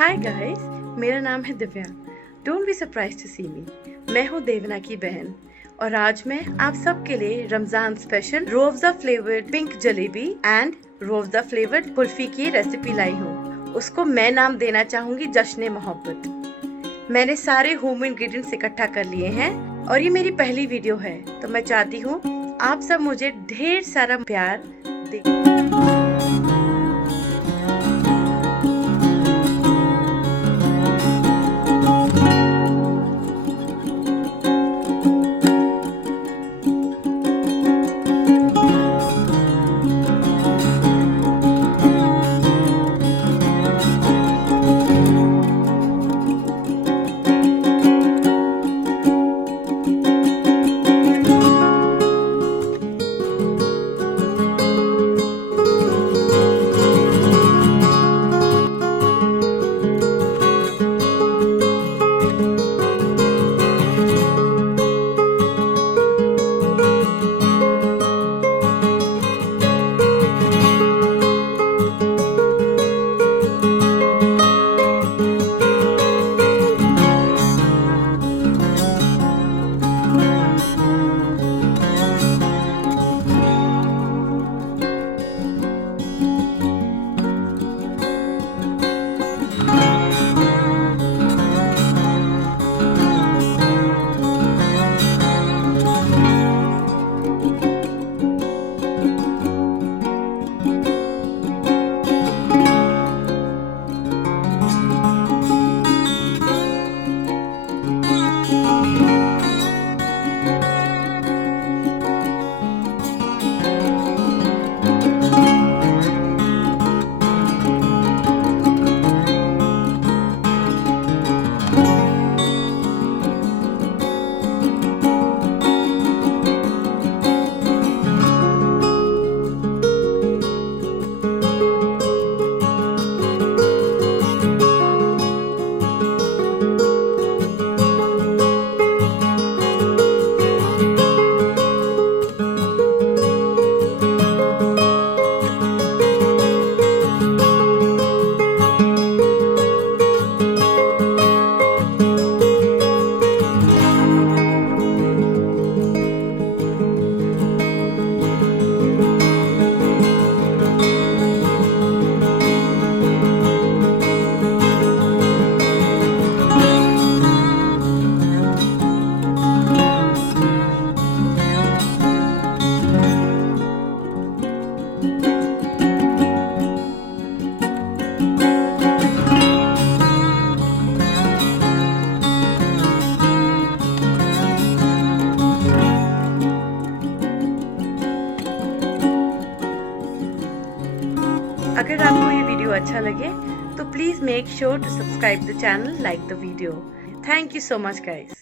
Hi guys, मेरा नाम है Divya. Don't be surprise to see me. मैं हूँ देवना की बहन और आज मैं आप सबके लिए Ramzan special Rooh Afza flavoured pink jalebi and Rooh Afza flavoured kulfi की रेसिपी लाई हूँ। उसको मैं नाम देना चाहूंगी जश्न मोहब्बत। मैंने सारे होम इंग्रेडिएंट्स इकट्ठा कर लिए हैं और ये मेरी पहली वीडियो है, तो मैं चाहती हूँ आप सब मुझे ढेर सारा प्यार दें। अगर आपको ये वीडियो अच्छा लगे तो please make sure to subscribe the channel, like the video. Thank you so much guys.